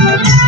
Thank you.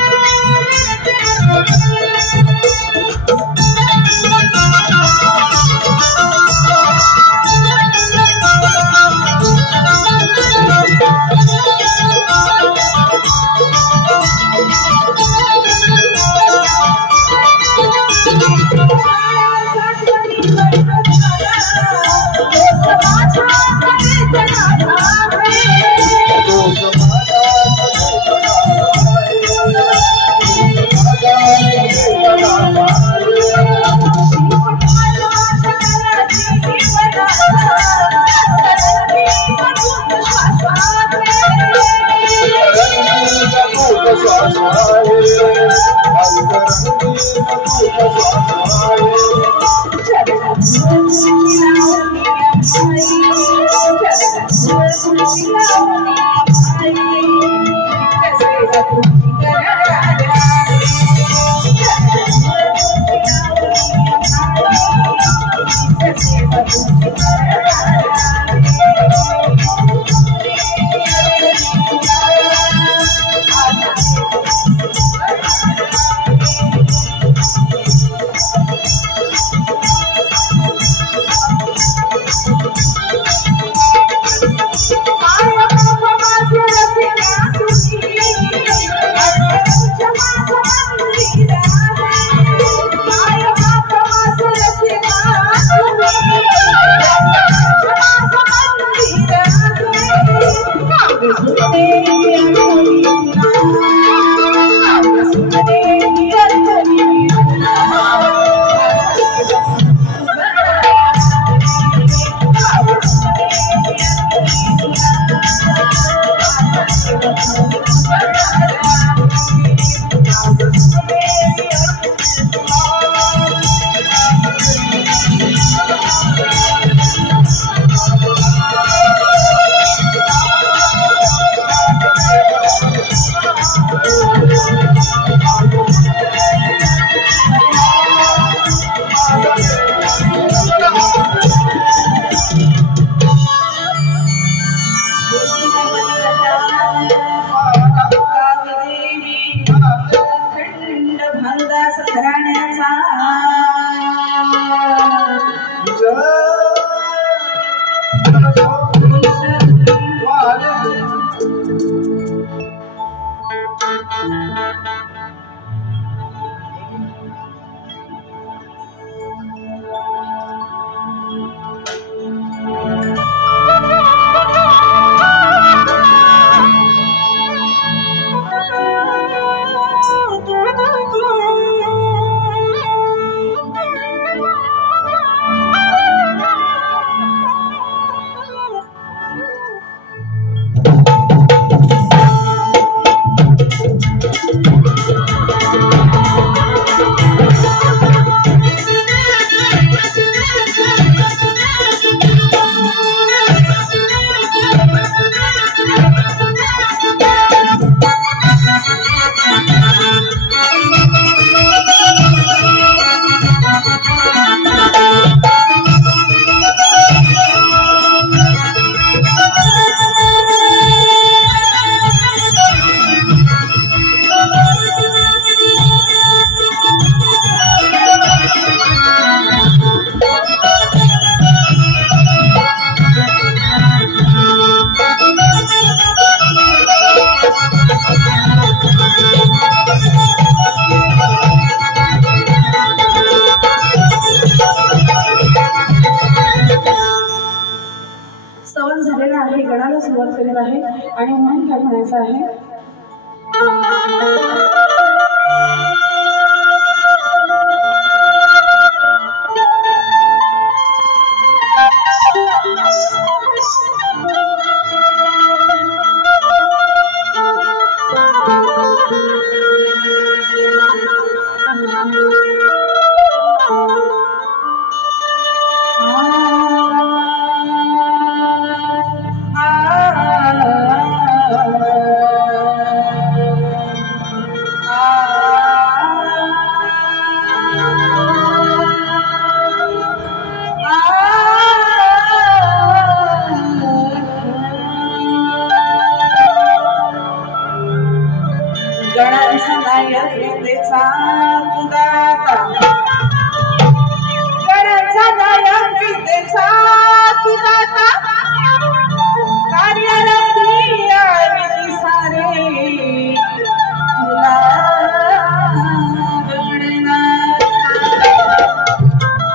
गणाला सुरुवात करीत आहे आणि म्हणून काय म्हणायचं आहे गणांचा नायक विद्येचा तुदाता गणांचा नायक विद्येचा तुदाता कार्यालयातील आरती सारे तुला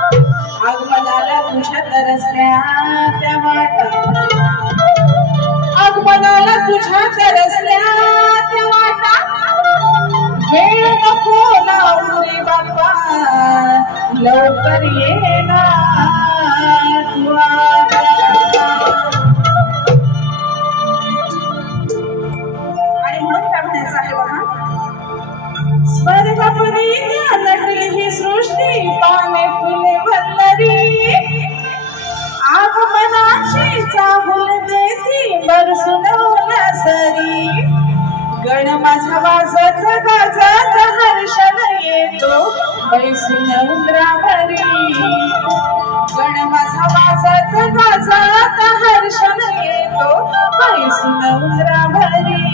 आगमनाला तुझ्या तरसल्या त्या वाटा आगमनाला तुझ्या तरसल्या त्या वाटा वेळ नको लावू रे बाप्पा लवकर ये ना तू आणि म्हणून काय म्हणायचं आहे बघा स्वर्गपुरी नटली ही सृष्टी पाने फुले वल्लरी आगमनाची चाहूल देती बरसून सरी गण माझा वाजत गाजत हर्षण येतो बैसून उंदरावरी गण माझा वाजत गाजत हर्षण येतो बैसून उंदरावरी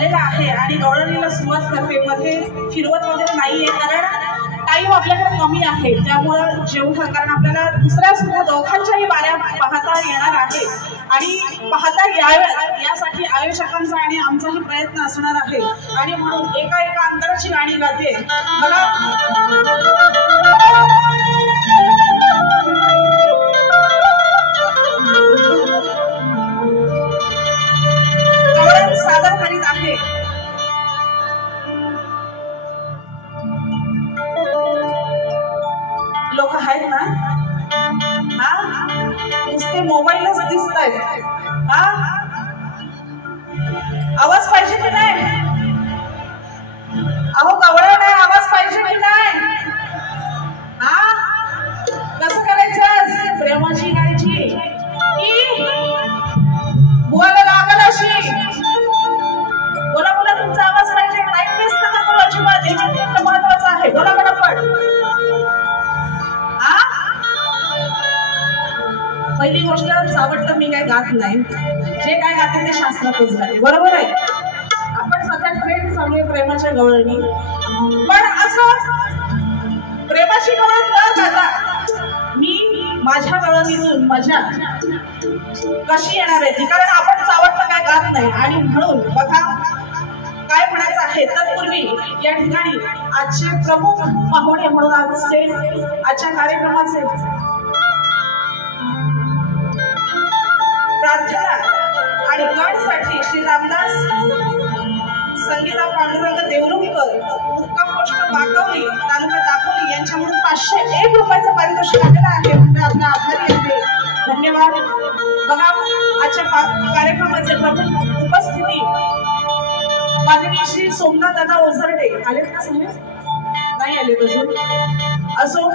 झालेला आहे आणि गवळणीला सुरुवात करते. मध्ये फिरवत वगैरे नाहीये कारण टाईम आपल्याकडे कमी आहे. त्यामुळं जेवढं कारण आपल्याला दुसऱ्या सुद्धा दोघांच्याही बाऱ्या पाहता येणार आहे आणि पाहता याव्यात यासाठी आयोजकांचा आणि आमचाही प्रयत्न असणार आहे. आणि म्हणून एका एका अंतराची गाणी गाते बघा. गवळण सादर करीत आहे. लोक आहेत ना, हा नुसते मोबाईलच दिसत आहेत. हा आवाज पाहिजे की नाही? अहो गवळण आहे, आवाज पाहिजे की नाही? हा कसं करायचं? प्रेमाची गायची की बोला लागल अशी? बोला बोला, तुमचा आवाज पाहिजे. टाइम वेस्ट नका करू अजिबात. हे महत्वाचं आहे. बोला बोला पण. पहिली गोष्ट, सावटतं मी काय गात नाही. जे काय गाते ते शास्त्रातच गाते. बरोबर आहे. आपण सध्या ट्रेंड चालू आहे प्रेमाच्या गवळणी. पण असं प्रेमाची गवळण न गाता मी माझ्या गवळणीतून मजा कशी येणार आहे ती, कारण आपण सावटतं काय गात नाही. आणि म्हणून बघा काय म्हणायचं आहे. तत्पूर्वी या ठिकाणी आजचे प्रमुख पाहुणे म्हणून आजच्या कार्यक्रमाचे प्रार्थना आणि गणसाठी श्री रामदास संगीता पांडुरंग देवरुखकर, मुक्काम पोस्ट बाकवली, तालुका दापोली यांच्याकडून 501 रुपयाचं पारितोषिक आलेलं आहे. म्हणजे आपला आभारी आहे. धन्यवाद. बघा आजच्या कार्यक्रमाचे प्रमुख उपस्थिती माननीय श्री सोमनाथ दादा ओझरडे आलेत का? समज नाही आले अजून. असो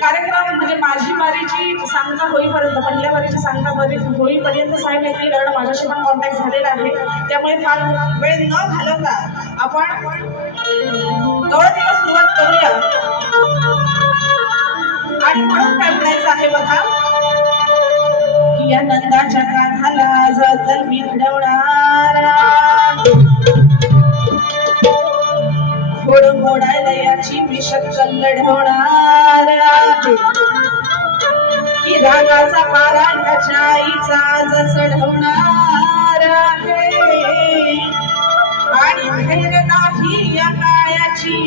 कार्यक्रम म्हणजे माझी वारीची सांगता होईपर्यंत, पहिल्या वारीची सांगता होईपर्यंत साहेब येतील, कारण माझ्याशी पण कॉन्टॅक्ट झालेला आहे. त्यामुळे फार वेळ न घालवता आपण गवळणीला सुरुवात करूया. आणि म्हणून काय म्हणायचं आहे बघा, या नंदाच्या काठाला जतन मी घडवणारा, खोड मोडायला याची मी शक्कल लढवणार आहे. की रागाचा पारा ह्याच्या आईचा आज चढवणार आहे. आणि धैर्य नाही या कायाची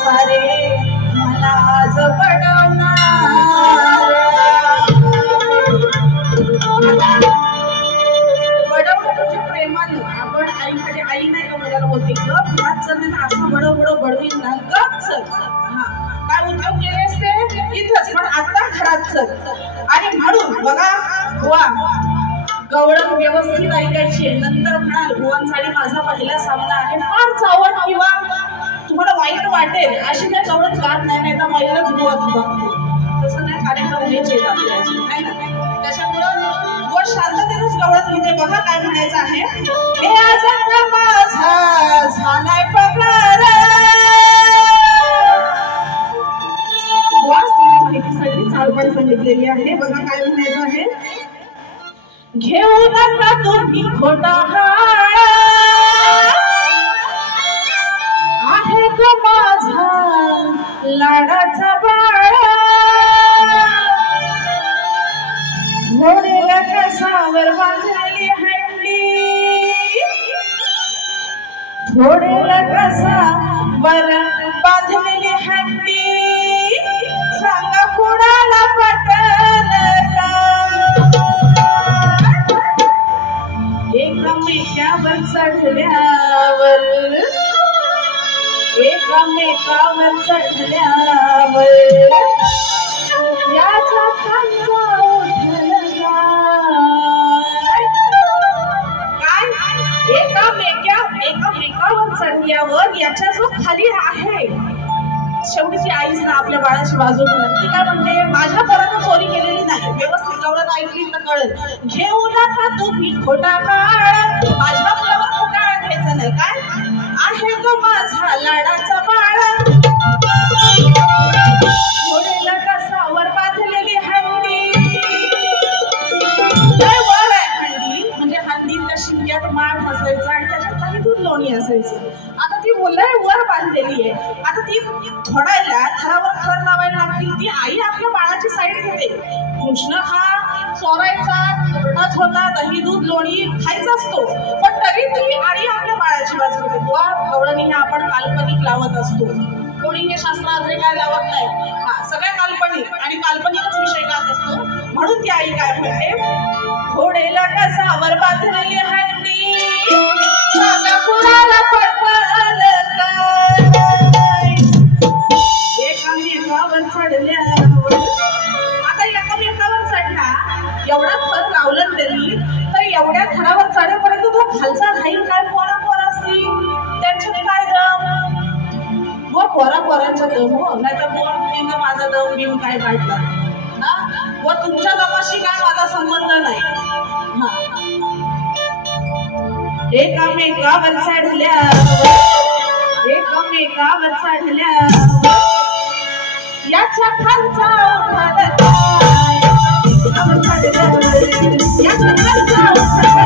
सारे मला आज पडवणार. प्रेमाने आपण आईकडे आई नाही का मुलाला बोलते गप हात चल असं बडो बडो बडवीन ना गप चल. हा काय उद्योग केले असते इथंच, पण आता घरात चल. आणि म्हणून बघा बुवा गवळण व्यवस्थित ऐकायची. नंतर म्हणाल बुवांचा आणि माझा पहिला सामना आहे, फार चावट किंवा तुम्हाला वाईट वाटेल अशी काय गवळण गात नाही, नाही तर महिलाच बुवा बघते. तसं नाही, कार्यक्रम हेच येत आपल्याची नाही ना. त्याच्यामुळं बुवा शांततेनंच गवळण घेते. बघा काय म्हणायचं आहे. हे आजचा माझा झालाय पगार. बुवा तुझ्या माहितीसाठी चालपण सांगितलेली आहे. बघा काय म्हणायचं आहे. घेऊ नका तुम्ही खोटा हाळ, आहे तो माझा लाडाचा बाळ. घोडेला कसावर बांधलेली हंडी, घोडेला कसावर बांधलेली हंडी, सांगा कुणाला पटल का. एकमेकावर चढल्यावर, एकमेकावर चढल्यावर याचा खांचा उठला काय. एकामेकावर चढल्यावर याच्या जो खाली आहे, शेवटी ती आईच ना आपल्या बाळाची बाजू म्हणत. ती काय म्हणते, माझ्या पोरानं चोरी केलेली नाही, व्यवस्थित गवळण ऐकली तर कळेल. घेऊ नका तुम्ही खोटा हाळ, माझ्या मुलावर खोटा हाळ घ्यायचा नाही. काय आहे तो माझा लाडाचा बाळ, घोडेला कसावर बांधलेली हंडी. वर आहे हंडी म्हणजे हंडीतल्या शिंग्यात असायचं. आता ती मुलं वर बांधलेली आहे. आता ती थोडायला थरावर थर लावायला लागतील. ती आई आपल्या बाळाची साईड घेते. कृष्ण हा चोरायचा, कोरडाच होता, दही दूध लोणी खायचा असतो, पण तरी ती आई आपल्या बाळाची बाजू घेते. बुवा गवळणी हे आपण काल्पनिक लावत असतो, कोणी हे शास्त्राचे काय लावत नाही. हा सगळ्या काल्पनिक आणि काल्पनिकच विषय गात असतो. म्हणून ती आई काय म्हणते, घोडेला कसावर बांधलेली हंडी, कुणाला पटवल काय, एकामेकावर चढल्यावर. आता एकामेकावर चढला, एवढा थर लावलं त्यांनी, तर एवढ्या थरावर चढेपर्यंत तो खालचा राहील काय? पोरा पोरा असतील त्यांच्यात काय दम? व पोरा पोरांच्या दम हो, नाहीतर पोर माझा दम बिम काय काढला ना, व तुमच्या दमाशी काय माझा संबंध नाही. हा एकामेकावर चढल्यावर, एकामेकावर चढल्यावर याच्या खालचा उठाल काय, याच्या खालचा उठाल काय.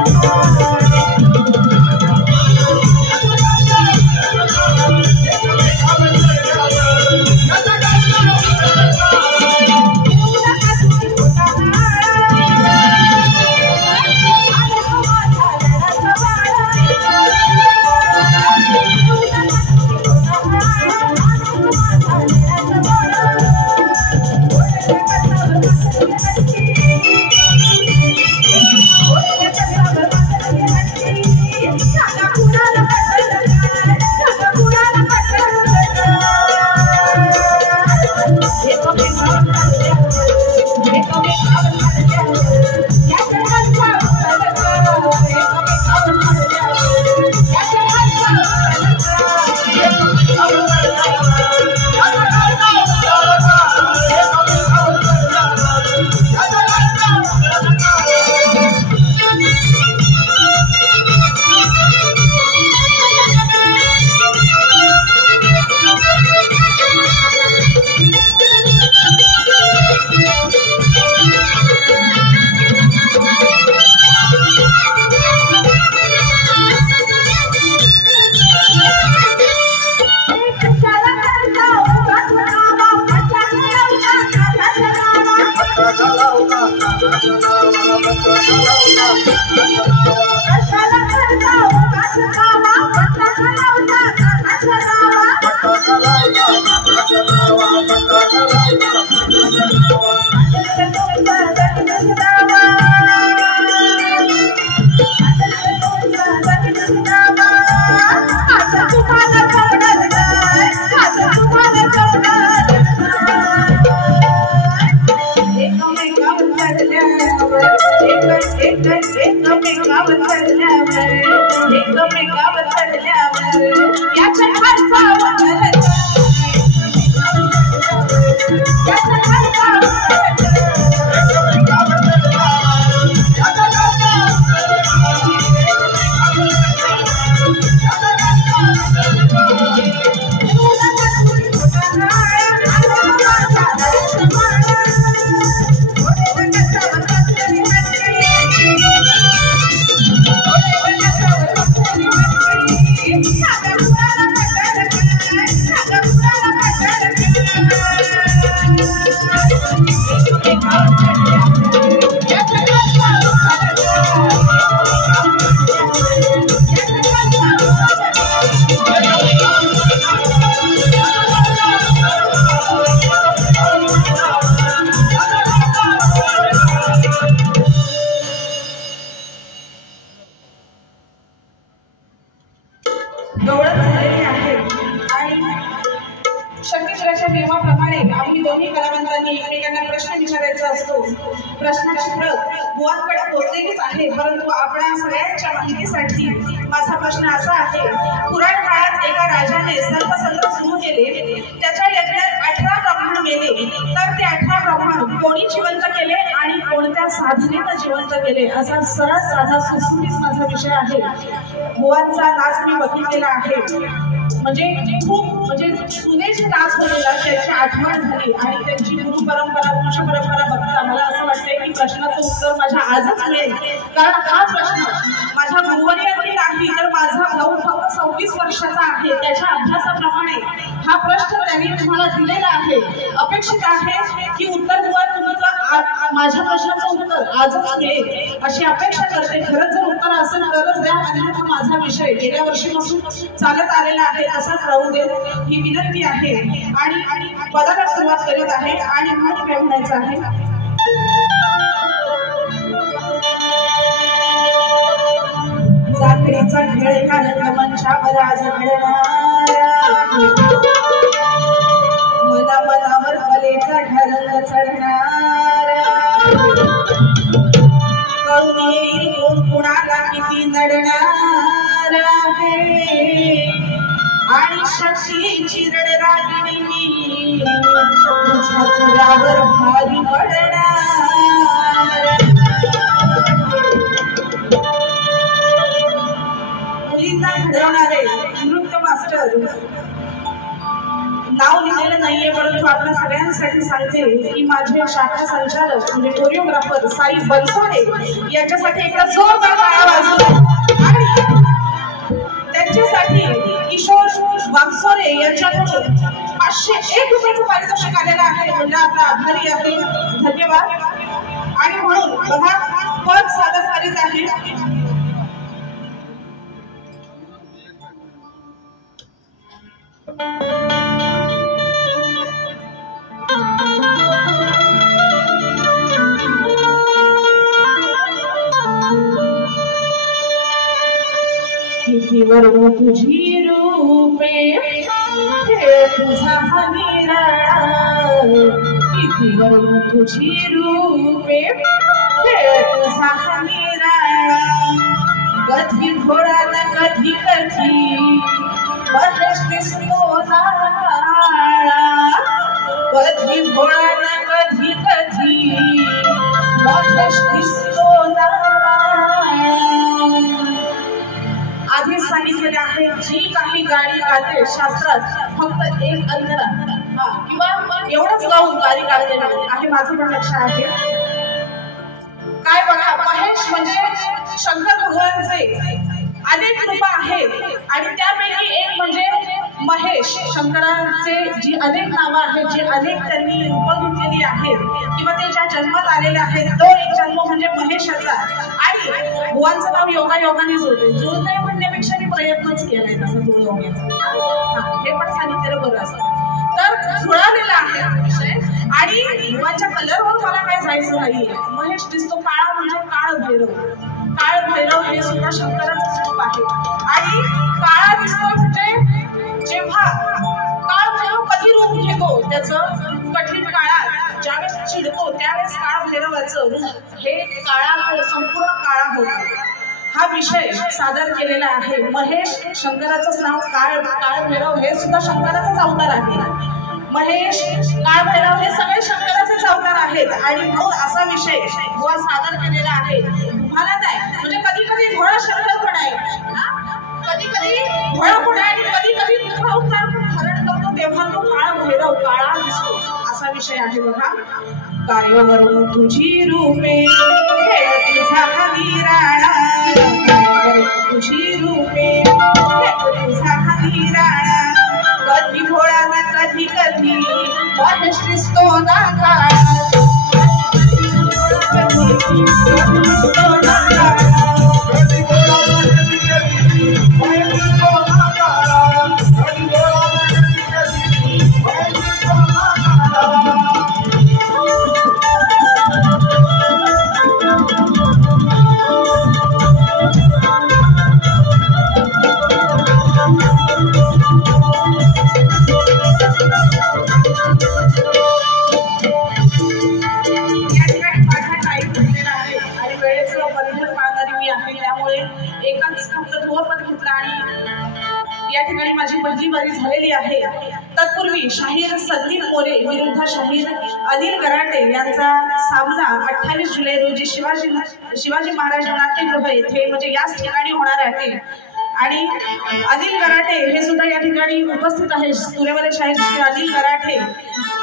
शंकराच्या नियमाप्रमाणे आम्ही दोन्ही कलावंतांनी एकमेकांना प्रश्न विचारायचा असतो. प्रश्नाची प्रत बुवांकडे पोहोचलेलीच आहे, परंतु आपल्या सगळ्यांच्या माहितीसाठी माझा प्रश्न असा आहे. पुराण काळात एका राजाने सर्पसंग सुरू केले. त्याच्या यज्ञात 18 ब्राह्मण मेले. तर ते 18 ब्राह्मण कोणी जिवंत केले आणि कोणत्या साधनेने जिवंत केले असा सरळ साधा सुस्मित माझा विषय आहे. बुवांचा नाच मी बघितलेला आहे. म्हणजे खूप सुनेचे नाच होलेला त्याची आठवण झाली आणि त्यांची गुरु परंपरा वंश परंपरा बघता मला असं वाटतंय की प्रश्नाचं उत्तर माझ्या आजच मिळेल. कारण हा प्रश्न माझ्या गुरुवर्यांनी नाही तर माझा भाऊ फक्त 26 वर्षाचा आहे, त्याच्या अभ्यासाप्रमाणे हा प्रश्न त्यांनी तुम्हाला दिलेला आहे. अपेक्षित आहे की उत्तर तुमचं माझ्या प्रश्नाचं उत्तर आजच मिळेल अशी अपेक्षा करते. खरंच जर उत्तर असेल तरच द्या, अन्यथा माझा विषय गेल्या वर्षीपासून चालत आलेला आहे तसाच राहू दे ही विनंती आहे. आणि पदाला सुरुवात करीत आहे आणि मग काय म्हणायचं आहे. जाकरीचा खेळ घालत मंचावर आज घडणारा, मना मनावर कलेचा ढरंग चढणारा, कळून येईल कोण कुणाला किती नडणारा आहे, आणि शक्तीची रणरागिणी मी तुझ्या तुझ्यावर भारी पडणार. मुलींना घडवणारे नृत्य मास्टर नाव लिहिलेलं नाहीये, परंतु आपल्या सगळ्यांसाठी सांगते की माझे शाखा संचालक म्हणजे कोरिओग्राफर साई बनसोडे यांच्यासाठी एकदा जोरदार टाळ्या वाजवा. आणि त्यांच्यासाठी किशोर वागसोरे यांच्याकडून 501 रुपयाचं पारितोषिक आलेलं आहे. म्हणजे आपला आभारी आहे, धन्यवाद. आणि म्हणून बघा पद सादर करीत आहे. किती वर्ग तुझी रूपे तुझा निराळा, किती वर्ग तुझी रूपे तुझा निराळा, कधी थोडा ना कधी कधी महेश दिसतो नाळा, कधी थोडा ना कधी कधी महेश दिसतो नाळा. आधीच सांगितलेले आहे जी काही गाडी काढते शास्त्रात फक्त एक अंधरा किंवा एवढंच गाऊन गाडी काढते आहे, माझं पण लक्ष आहे. काय बघा, महेश म्हणजे शंकर भगवानचे अनेक रूप आहेत आणि त्यापैकी एक म्हणजे महेश. शंकरांचे जी अनेक नावं आहेत, जी अनेक त्यांनी रूपं घेतलेली आहेत किंवा ते ज्या जन्मात आलेले आहेत, तो एक जन्म म्हणजे महेशाचा. आणि भुवांचं नाव योगायोगाने जुळते. जुळत नाही म्हणण्यापेक्षा मी प्रयत्नच केलाय तसं जुळवण्याचा, हे पण सांगितलेलं बरं असतं. तर जुळालेला आहे विषय. आणि भुवांच्या कलरवर मला काय जायचं नाहीये. महेश दिसतो काळा म्हणजे काळ भैरव. काळ भैरव हे सुद्धा शंकराचं रूप आहे. आणि काळा दिसतो म्हणजे जेव्हा काळ भैरव कधी रूप घेतो त्याचं कठीण काळात ज्यावेळेस चिडतो त्यावेळेस काळ भैरवाचं रूप हे काळा संपूर्ण काळा होतो. हा विषय सादर केलेला आहे. महेश शंकराचंच नाव. काळ भैरव हे सुद्धा शंकराचाच अवतार आहे. महेश काळ भैरव हे सगळे शंकराचेच अवतार आहेत. आणि म्हणून असा विषय बुवा सादर केलेला आहे. तुम्हाला काय म्हणजे कधी कधी घोडा शंकर पण आहे, कधी कधी घोडा पण आहे, आणि कधी कधी दुसरा अवतार धारण करतो तेव्हा तो काळ भैरव काळा दिसतो. असा विषय आहे बघा. कायवरून तुझी रूपे तुझा निराळा, तुझी रूपे तुझा निराळा, कधी भोळा ना कधी कधी महेश दिसतो ना काळा, कधी दिसतो ना काळा, कधी भोळा ना कधी कधी महेश दिसतो ना काळा, कधी भोळा ना कधी कधी महेश दिसतो ना काळा. या ठिकाणी माझी पहिली वारी झालेली आहे. तत्पूर्वी शाहीर संदीप मोरे विरुद्ध शाहीर अनिल गराटे यांचा सामना 28 जुलै रोजी शिवाजी महाराज नाट्यगृह येथे म्हणजे याच ठिकाणी होणार आहे. आणि अनिल गराटे हे सुद्धा या ठिकाणी उपस्थित आहेत. सूर्यवरे शाहीर श्री अनिल गराटे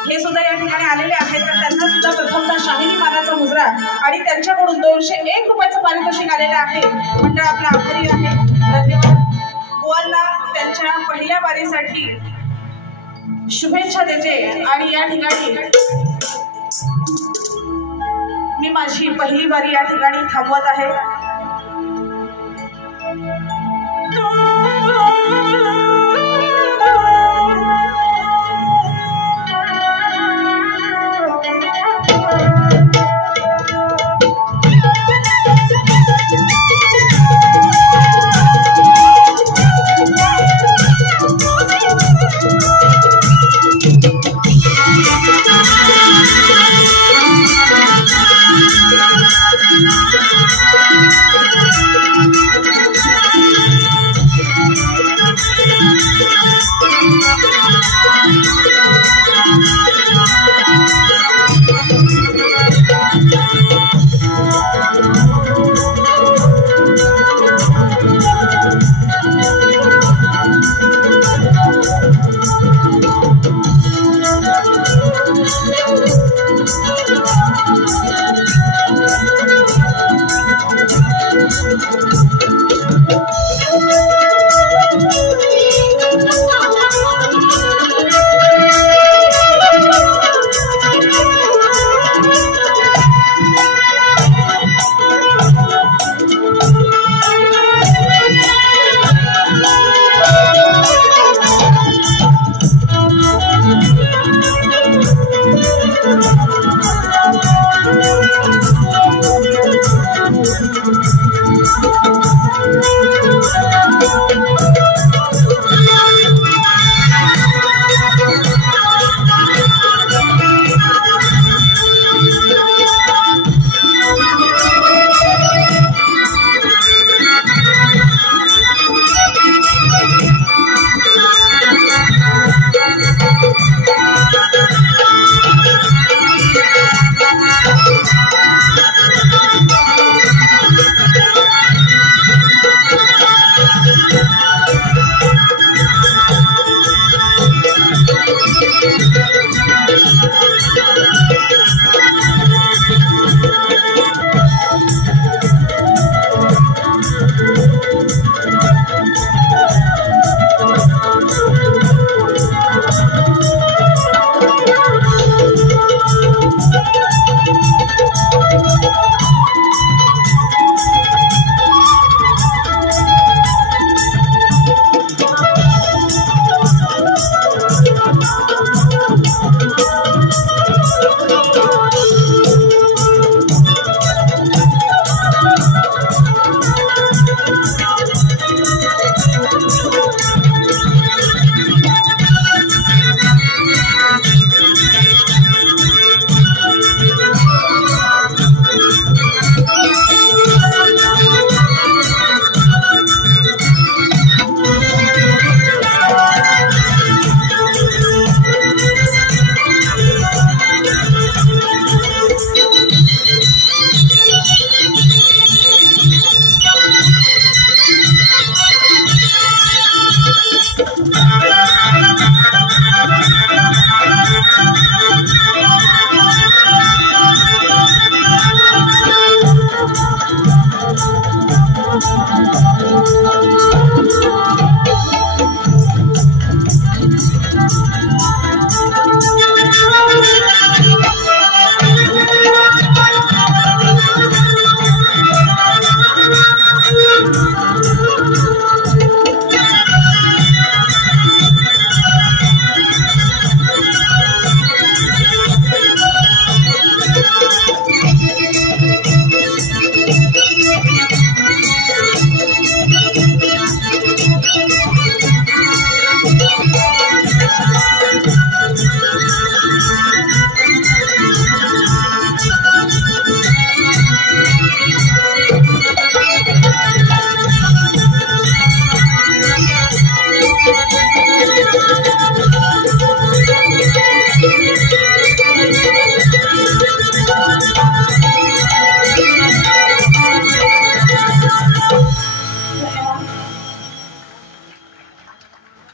हे सुद्धा या ठिकाणी आलेले आहेत. तर त्यांना सुद्धा प्रथमतः शाहिरी मानाचा मुजरा आणि त्यांच्याकडून 201 रुपयाचं पारितोषिक आलेलं आहे. म्हणजे आपला आभारी आहे. धन्यवाद. बुवांना त्यांच्या पहिल्या वारीसाठी शुभेच्छा देते आणि या ठिकाणी मी माझी पहिली वारी या ठिकाणी थांबवत आहे।